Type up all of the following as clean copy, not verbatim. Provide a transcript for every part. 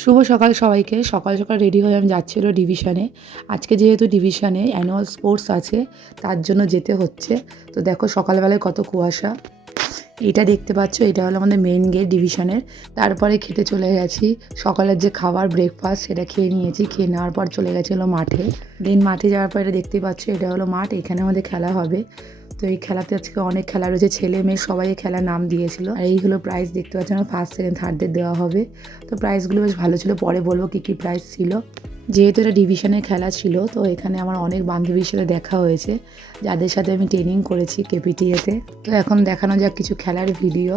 শুভ সকাল সবাইকে। সকাল সকাল রেডি হয়ে আমি যাচ্ছি হলো ডিভিশনে। আজকে যেহেতু ডিভিশনে অ্যানুয়াল স্পোর্টস আছে তার জন্য যেতে হচ্ছে। তো দেখো সকালবেলায় কত কুয়াশা। এটা দেখতে পাচ্ছ, এটা হলো আমাদের মেইন গেট ডিভিশনের। তারপরে খেতে চলে গেছি। সকালের যে খাবার ব্রেকফাস্ট সেটা খেয়ে নিয়েছি। খেয়ে নেওয়ার পর চলে গেছি হলো মাঠে। দেন মাঠে যাওয়ার পর এটা দেখতেই পাচ্ছ, এটা হলো মাঠ। এখানে আমাদের খেলা হবে। তো এই খেলাতে আজকে অনেক খেলা রয়েছে, ছেলে মেয়ে সবাই এই খেলার নাম দিয়েছিল। আর এই হলো প্রাইজ, দেখতে পাচ্ছেন ফার্স্ট সেকেন্ড থার্ডদের দেওয়া হবে। তো প্রাইজগুলো বেশ ভালো ছিল, পরে বলবো কী কী প্রাইজ ছিল। যেহেতু এটা ডিভিশনের খেলা ছিল, তো এখানে আমার অনেক বান্ধবীর সাথে দেখা হয়েছে যাদের সাথে আমি ট্রেনিং করেছি কেপিটিএতে। তো এখন দেখানো যাক কিছু খেলার video.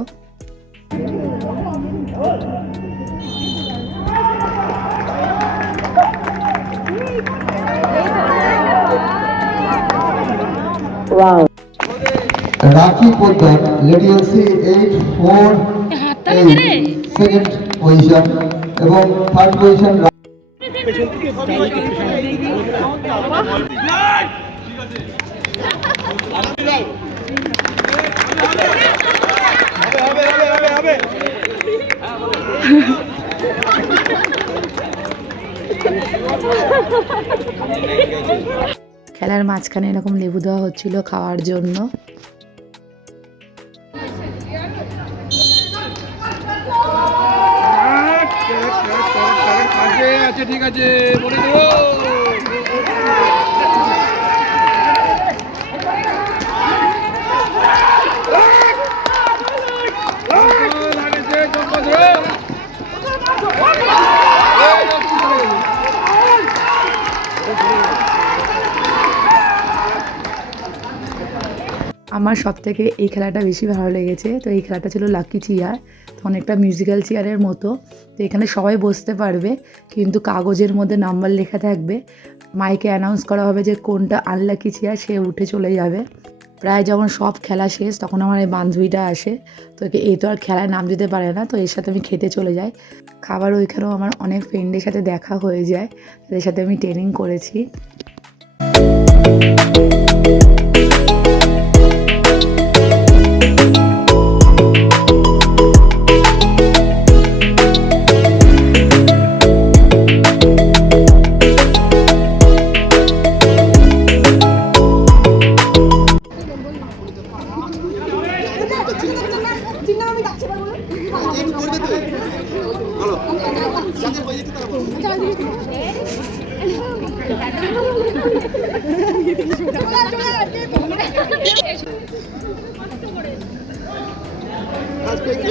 Raki Poddar, Lady LC 848, second position এবং থার্ড পজিশন খেলার মাঝখানে এরকম লেবু দেওয়া হচ্ছিল খাওয়ার জন্য। ঠিক আছে বলে দেবো। আমার সবথেকে এই খেলাটা বেশি ভালো লেগেছে। তো এই খেলাটা ছিল লাকি চেয়ার। তো অনেকটা মিউজিক্যাল চেয়ারের মতো। তো এখানে সবাই বসতে পারবে, কিন্তু কাগজের মধ্যে নাম্বার লেখা থাকবে। মাইকে অ্যানাউন্স করা হবে যে কোনটা আনলাকি চেয়ার, সে উঠে চলে যাবে। প্রায় যখন সব খেলা শেষ তখন আমার এই বান্ধবীটা আসে। তো এই তো আর খেলায় নাম দিতে পারে না, তো এর সাথে আমি খেতে চলে যাই। খাবার ওইখানেও আমার অনেক ফ্রেন্ডের সাথে দেখা হয়ে যায়, তাদের সাথে আমি ট্রেনিং করেছি।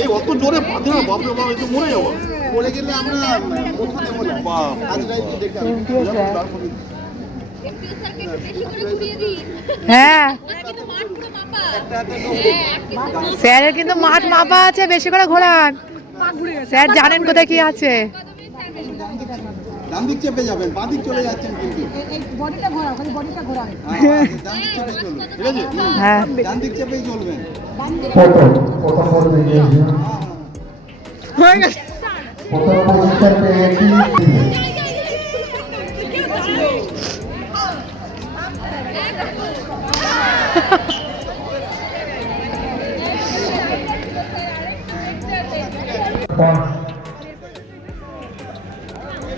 এই অত জোরে বাঁধে না, বাপরে বাপ, একটু মরে যাবো। পড়ে গেলে আমরা কোথায় নেবো না। বাপ আজরাই দেখে হ্যাঁ, স্যারের কিন্তু মাঠ মাপা আছে, বেশি করে ঘোরান। স্যার জানেন কোথায় কি আছে। ডান দিক চেপে যাবেন, বাঁ দিক চলে যাচ্ছেন কিন্তু। বডিটা ঘোরাও, খালি বডিটা ঘোরাও। ডান দিক চেপে চলুন, ঠিক আছে? হ্যাঁ, ডান দিক চেপেই চলবেন। প্রথম হয়ে গেছে। পজিশন পেয়ে গেছি।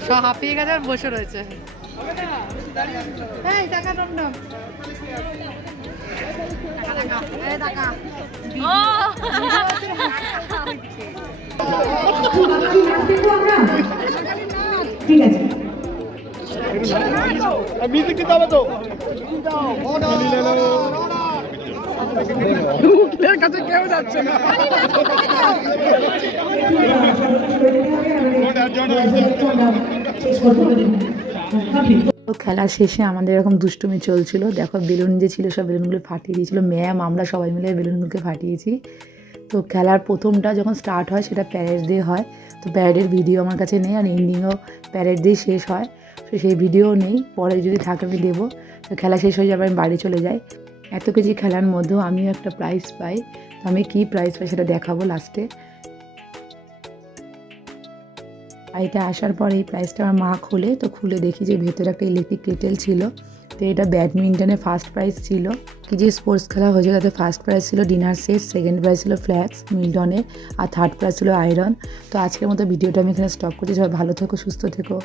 সব হাঁপিয়ে গেছে আর বসে রয়েছে। এই টাকা টমটম। ঠিক আছে, মিউজিক দিতে হবে তো। উকিলের কাছে কেউ যাচ্ছে না। তো খেলা শেষে আমাদের এরকম দুষ্টুমি চলছিল। দেখো বেলুন যে ছিল সব বেলুনগুলো ফাটিয়ে দিয়েছিল ম্যাম, আমরা সবাই মিলে বেলুনগুলোকে ফাটিয়েছি। তো খেলার প্রথমটা যখন স্টার্ট হয় সেটা প্যারেড দিয়ে হয়। তো প্যারেডের ভিডিও আমার কাছে নেই, আর এন্ডিংও প্যারেড দিয়ে শেষ হয়। তো সেই ভিডিও নেই, পরে যদি থাকে আমি দেবো। তো খেলা শেষ হয়ে যাবে, আমি বাড়ি চলে যাই। এত কিছু খেলার মধ্যেও আমিও একটা প্রাইজ পাই। তো আমি কী প্রাইজ পাই সেটা দেখাবো লাস্টে। বাড়িতে আসার পরে এই প্রাইজটা আমার মা খুলে, তো খুলে দেখি যে ভেতরে একটা ইলেকট্রিক কেটেল ছিল। তো এটা ব্যাডমিন্টনে ফার্স্ট প্রাইজ ছিল। কি যে স্পোর্টস খেলা হয়েছে তাতে ফার্স্ট প্রাইজ ছিল ডিনার সেট, সেকেন্ড প্রাইজ ছিল ফ্ল্যাক্স মিল্টনের, আর থার্ড প্রাইজ ছিল আয়রন। তো আজকের মতো ভিডিওটা আমি এখানে স্টপ করছি। সবাই ভালো থেকো, সুস্থ থেকো।